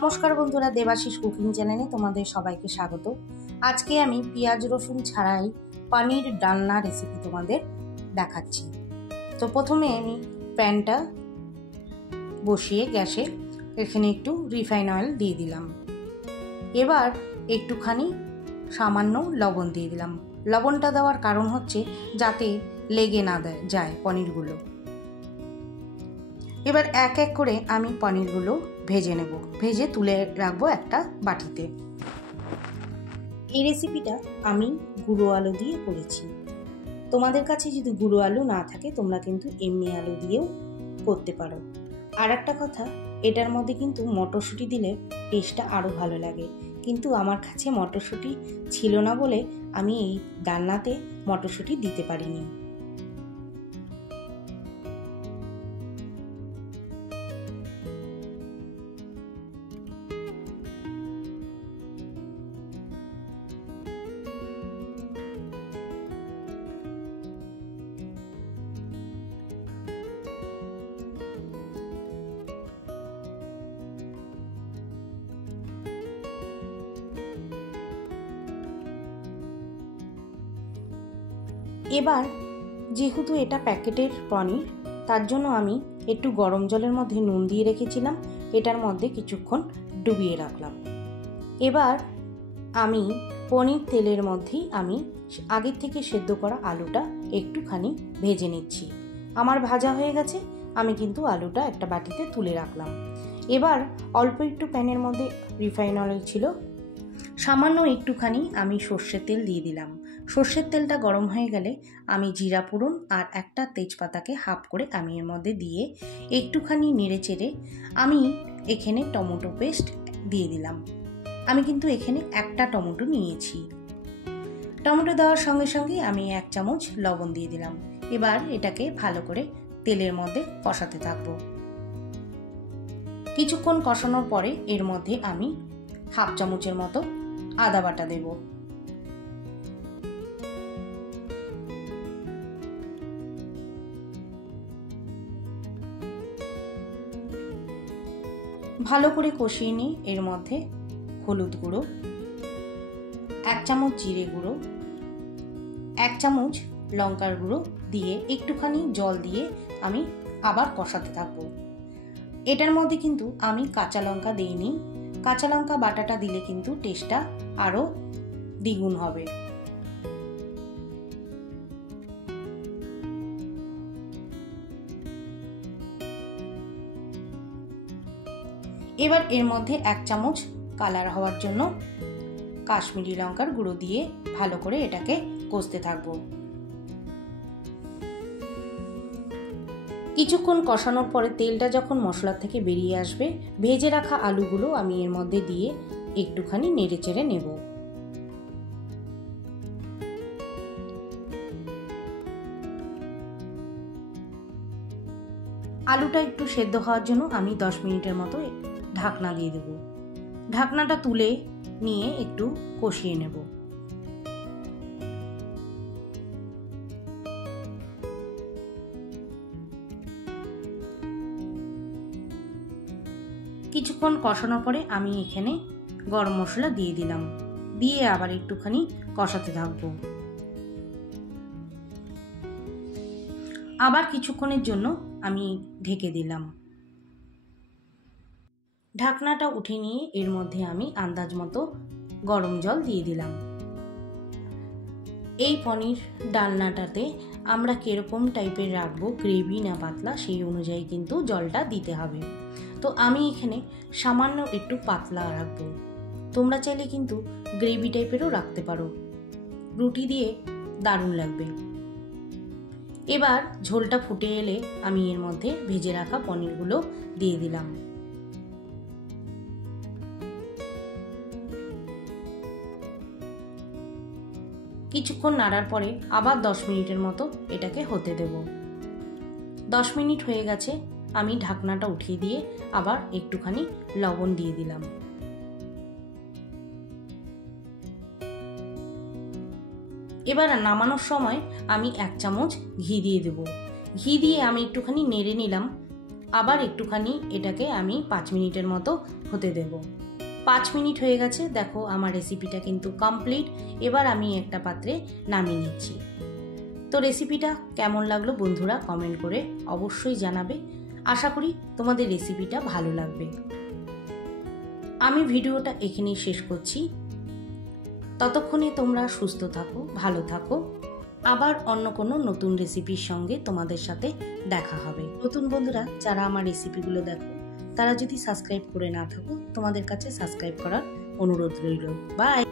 নমস্কার বন্ধুরা, দেবাশিস কুকিং চ্যানেলে তোমাদের সবাইকে স্বাগত। আজকে আমি পেঁয়াজ রসুন ছাড়াই পনির ডালনা রেসিপি তোমাদের দেখাচ্ছি। তো প্রথমে আমি প্যানটা বসিয়ে গ্যাসে এখানে একটু রিফাইন অয়েল দিয়ে দিলাম। এবার একটুখানি সামান্য লবণ দিয়ে দিলাম। লবণটা দেওয়ার কারণ হচ্ছে যাতে লেগে না যায় পনিরগুলো। এবার এক এক করে আমি পনিরগুলো ভেজে নেব, ভেজে তুলে রাখবো একটা বাটিতে। এই রেসিপিটা আমি গুঁড়ো আলু দিয়ে করেছি। তোমাদের কাছে যদি গুঁড়ো আলু না থাকে তোমরা কিন্তু এমনি আলু দিয়েও করতে পারো। আর একটা কথা, এটার মধ্যে কিন্তু মটরশুঁটি দিলে টেস্টটা আরও ভালো লাগে, কিন্তু আমার কাছে মটরশুঁটি ছিল না বলে আমি এই ডালনাতে মটরশুঁটি দিতে পারিনি। এবার যেহেতু এটা প্যাকেটের পনির, তার জন্য আমি একটু গরম জলের মধ্যে নুন দিয়ে রেখেছিলাম, এটার মধ্যে কিছুক্ষণ ডুবিয়ে রাখলাম। এবার আমি পনির তেলের মধ্যেই আমি আগের থেকে সেদ্ধ করা আলুটা একটুখানি ভেজে নিচ্ছি। আমার ভাজা হয়ে গেছে, আমি কিন্তু আলুটা একটা বাটিতে তুলে রাখলাম। এবার অল্প একটু প্যানের মধ্যে রিফাইন অয়েল ছিল, সামান্য একটুখানি আমি সর্ষের তেল দিয়ে দিলাম। সর্ষের তেলটা গরম হয়ে গেলে আমি জিরা ফোড়ন আর একটা তেজপাতাকে হাফ করে আমি এর মধ্যে দিয়ে একটুখানি নেড়ে চেড়ে আমি এখানে টমেটো পেস্ট দিয়ে দিলাম। আমি কিন্তু এখানে একটা টমেটো নিয়েছি। টমেটো দেওয়ার সঙ্গে সঙ্গে আমি 1 চামচ লবণ দিয়ে দিলাম। এবার এটাকে ভালো করে তেলের মধ্যে কষাতে থাকবো। কিছুক্ষণ কষানোর পরে এর মধ্যে আমি হাফ চামচের মতো আদা বাটা দেব। ভালো করে কষিয়ে নিই। এর মধ্যে হলুদ গুঁড়ো, 1 চামচ জিরে গুঁড়ো, 1 চামচ লঙ্কার গুঁড়ো দিয়ে একটুখানি জল দিয়ে আমি আবার কষাতে থাকবো। এটার মধ্যে কিন্তু আমি কাঁচা লঙ্কা দিইনি। কাঁচা লঙ্কা বাটাটা দিলে কিন্তু টেস্টটা আরও দ্বিগুণ হবে। এবার এর মধ্যে 1 চামচ কালার হওয়ার জন্য কাশ্মীরি লঙ্কার গুঁড়ো দিয়ে ভালো করে এটাকে কষতে থাকবো। কিছুক্ষণ কষানোর পরে তেলটা যখন মশলার থেকে বেরিয়ে আসবে, ভেজে রাখা আলুগুলো আমি এর মধ্যে দিয়ে একটুখানি নেড়ে চেড়ে নেব। আলুটা একটু সেদ্ধ হওয়ার জন্য আমি 10 মিনিটের মতো ঢাকনা দিয়ে দেব। ঢাকনাটা তুলে নিয়ে একটু কষিয়ে নেব। কিছুক্ষণ কষানোর পরে আমি এখানে গরম মশলা দিয়ে দিলাম, দিয়ে আবার একটুখানি কষাতে থাকবো। আবার কিছুক্ষণের জন্য আমি ঢেকে দিলাম। ঢাকনাটা উঠে নিয়ে এর মধ্যে আমি আন্দাজ মতো গরম জল দিয়ে দিলাম। এই পনির ডালনাটাতে আমরা কিরকম টাইপের রাখবো, গ্রেভি না পাতলা, সেই অনুযায়ী কিন্তু জলটা দিতে হবে। তো আমি এখানে সামান্য একটু পাতলা রাখবো। তোমরা চাইলে কিন্তু গ্রেভি টাইপেরও রাখতে পারো, রুটি দিয়ে দারুণ লাগবে। এবার ঝোলটা ফুটে এলে আমি এর মধ্যে ভেজে রাখা পনিরগুলো দিয়ে দিলাম। কিছুক্ষণ নাড়ার পরে আবার 10 মিনিটের মতো এটাকে হতে দেব। 10 মিনিট হয়ে গেছে, আমি ঢাকনাটা উঠিয়ে দিয়ে আবার একটুখানি লবণ দিয়ে দিলাম। এবার নামানোর সময় আমি 1 চামচ ঘি দিয়ে দেব। ঘি দিয়ে আমি একটুখানি নেড়ে নিলাম। আবার একটুখানি এটাকে আমি 5 মিনিটের মতো হতে দেব। 5 মিনিট হয়ে গেছে, দেখো আমার রেসিপিটা কিন্তু কমপ্লিট। এবার আমি একটা পাত্রে নামিয়ে নিচ্ছি। তো রেসিপিটা কেমন লাগলো বন্ধুরা কমেন্ট করে অবশ্যই জানাবে। আশা করি তোমাদের রেসিপিটা ভালো লাগবে। আমি ভিডিওটা এখানেই শেষ করছি। ততক্ষণে তোমরা সুস্থ থাকো, ভালো থাকো। আবার অন্য কোনো নতুন রেসিপির সঙ্গে তোমাদের সাথে দেখা হবে। নতুন বন্ধুরা যারা আমার রেসিপিগুলো দেখো তারা যদি সাবস্ক্রাইব করে না থাকো, তোমাদের কাছে সাবস্ক্রাইব করার অনুরোধ রইল। বাই।